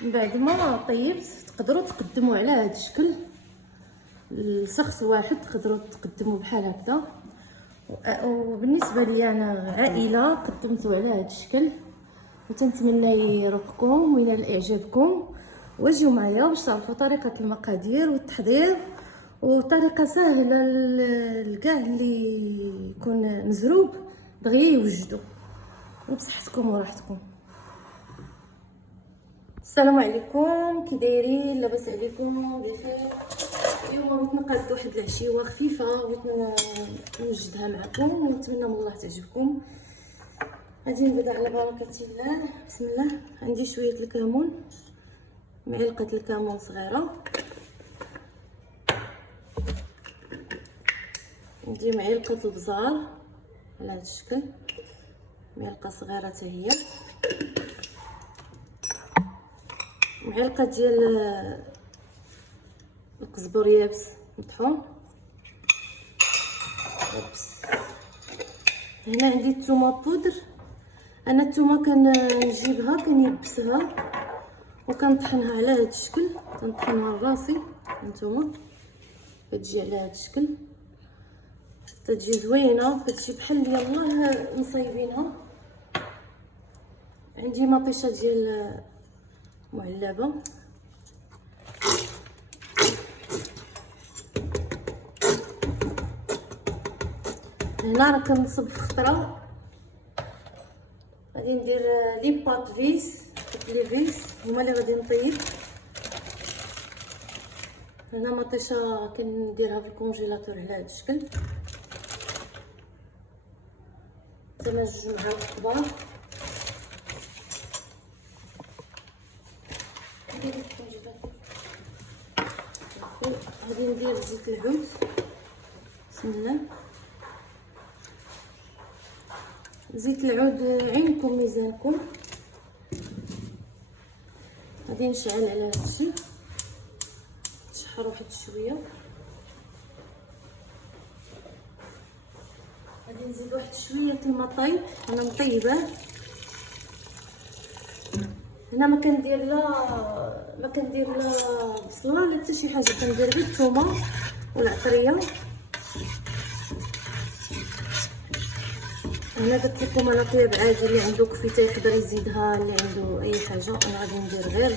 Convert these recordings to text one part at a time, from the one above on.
من بعد ما طيبت تقدروا تقدموا على هذا الشكل. الشخص واحد تقدروا تقدموا بحال هكذا، وبالنسبه لي انا عائله قدمته على هذا الشكل، وتنتمنى يرافقكم وينال اعجابكم. واجيو معايا باش تعرفوا طريقه المقادير والتحضير، وطريقه سهله لكاع اللي يكون مزروب دغيا يوجدوا. وبصحتكم وراحتكم. السلام عليكم، كي دايرين؟ لاباس عليكم؟ بخير. اليوم بغيت نقاد واحد العشيوه خفيفه، بغيت نوجدها معكم ونتمنى من الله تعجبكم. غادي نبدا على بركه الله. بسم الله. عندي شويه الكمون، معلقه الكمون صغيره، ندير معلقه البزار على هذا الشكل، معلقه صغيره حتى هي، معلقه ديال القزبر يابس مطحون. هنا عندي الثومه بودر. انا الثومه كنجيبها كنيبسها وكنطحنها على هذا الشكل، كنطحنها لراسي. هانتوما كتجي على هذا الشكل، تتجي زوينه، كتجي بحال اللي يلاه مصايبينها. عندي مطيشه ديال معلبه، هنا راه كنصب في خطره. غادي ندير لي بات فيس، لي فيس هما اللي غادي نطيب. هنا مطيشه كنديرها في الكونجيلاتور على هذا الشكل، تما جوج معالق كبار. غادي ندير زيت العود. بسم الله. زيت العود عينكم ميزانكم. غادي نشعل على هذا الشيء، تشحر واحد شويه. غادي نزيد واحد شويه الماء طايب، انا مطيباه. هنا ما كندير لا بصله لا حتى شي حاجه، كندير غير الثومه والعطريه. هنا قلت لكم انا طيب عادي، اللي عنده كفيته يقدر يزيدها، اللي عنده اي حاجه. انا غادي ندير غير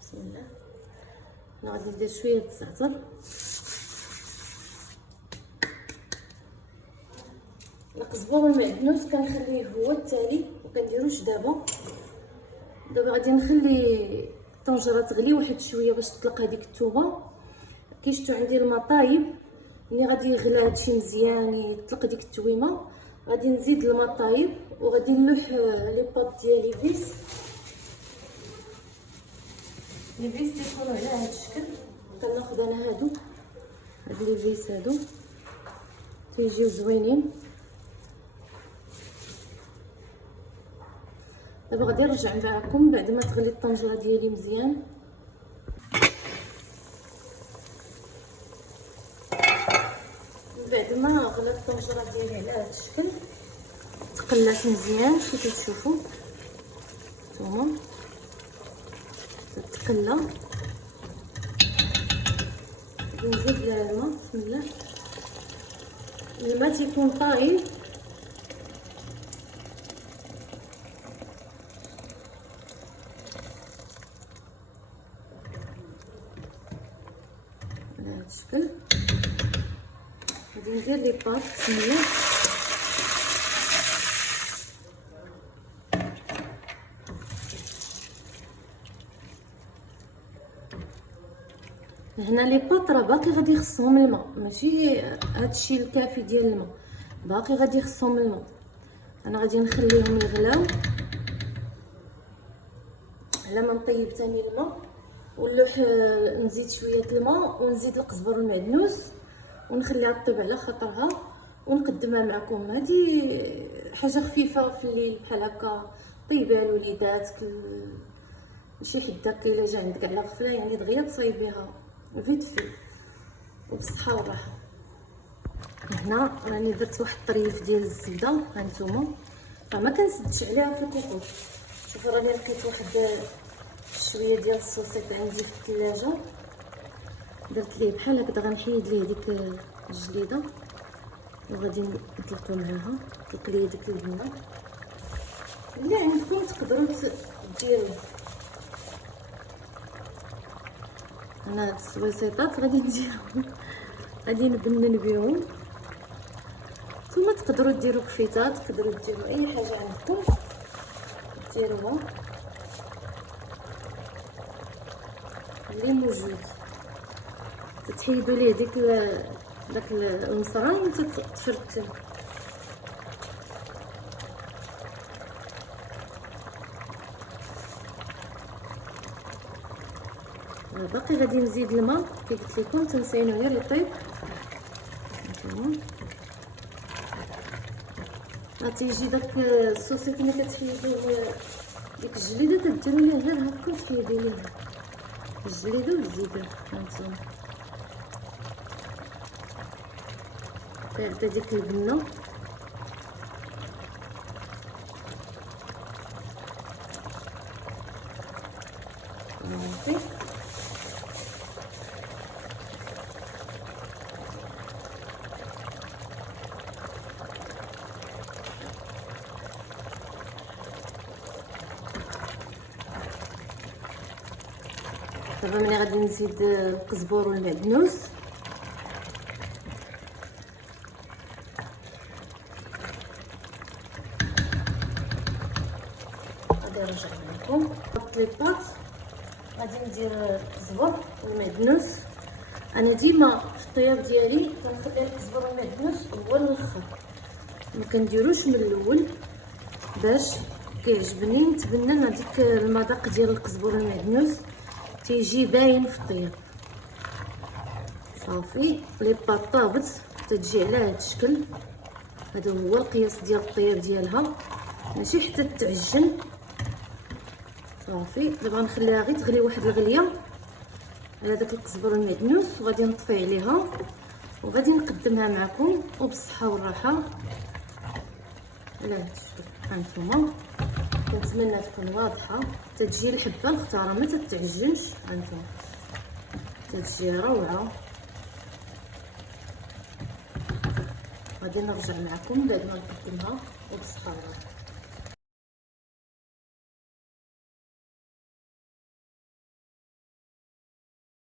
بسم الله. انا غادي ندير شويه الزعتر، القزبر والمعدنوس كنخليه هو التالي، وكنديروش دابا غادي نخلي الطنجره تغلي واحد شويه باش تطلق هذيك الثومه. كي شفتوا عندي الماء طايب، ملي غادي يغلى هادشي مزيان يطلق ديك التويمه، غادي نزيد الماء طايب وغادي نلوح لي باط ديالي فيس. لي فيس تيكونوا على هذا الشكل. كناخذ انا هادو، هاد لي فيس هادو تيجيو زوينين. دابا غادي نرجع معكم بعد ما تغلي الطنجره ديالي مزيان. بعد ما غلات الطنجره ديالي على هذا الشكل، تقلات مزيان كيف كتشوفوا نتوما تتقلى. غادي نزيد لها الماء. بسم الله. الماء تيكون طايب، على هذا الشكل. غادي ندير لي باط. بسم الله. هنا لي باط راه باقي غادي يخصهم الماء، ماشي هادشي الكافي ديال الماء، باقي غادي يخصهم الماء. انا غادي نخليهم يغلاو على ما نطيب ثاني الماء، ونلوح نزيد شويه الماء ونزيد القزبر والمعدنوس ونخليها طيب على خاطرها ونقدمها معكم. هذه حاجه خفيفه في الليل بحال هكا، طيبها لوليداتك ماشي حداك الا جا عندك على غفله، يعني دغيا تصايبيها فيت في وبالصحه والراحه. هنا راني درت واحد الطريف ديال الزبده، ها نتوما راه ما كنسدش عليها في الكوكوط. شوفوا راني لقيت واحد شويه ديال الصوصيط عندي في الثلاجه، درت ليه بحال هكذا، غنحيد ليه ديك الجليده وغادي نطلقو معاها. نطلق ليه ديك البنه. اللي عندكم تقدروا ديروا. انا هاد السويسيطات غادي نديرهم غادي نبنن بهم. نتوما تقدروا ديروا كفيتات، تقدروا ديروا اي حاجه عندكم ديروها اللي موجود. تحيدوا ليه داك المصران وتفرتوا. باقي غادي نزيد الماء كي قلت لكم، تنسينو غير يطيب. هانتوما غتيجي داك الصوصيط ملي كتحيدوا ديك الجليده كديروا ليه غير هكا وتحيدوا ليه الجليده والزيده. هانتوما بارده ديك البنه. صافي دابا ملي غادي نزيد القزبور والمعدنوس. غادي نرجع لكم لي باط. غادي ندير القزبر والمعدنوس. انا ديما في الطياب ديالي كنخلي القزبر والمعدنوس هو الاخر، ما كنديروش من الاول باش كيعجبني نتبنن هذيك المذاق ديال القزبر والمعدنوس تيجي باين في الطياب. صافي لي باط طابت تتجي على هذا الشكل. هذا هو القياس ديال الطياب ديالها، ماشي حتى تعجن. صافي دابا غنخليها غير تغلي واحد الغليه على داك القزبر والمعدنوس، وغادي نطفي عليها وغادي نقدمها معكم وبالصحه والراحه على هذا الشكل. هانتوما كنتمنى تكون واضحه، تتجي الحبه الختاره ما تتعجنش. هانتوما تتجي روعه. غادي نرجع معكم بعد ما نقدمها وبالصحه والراحه.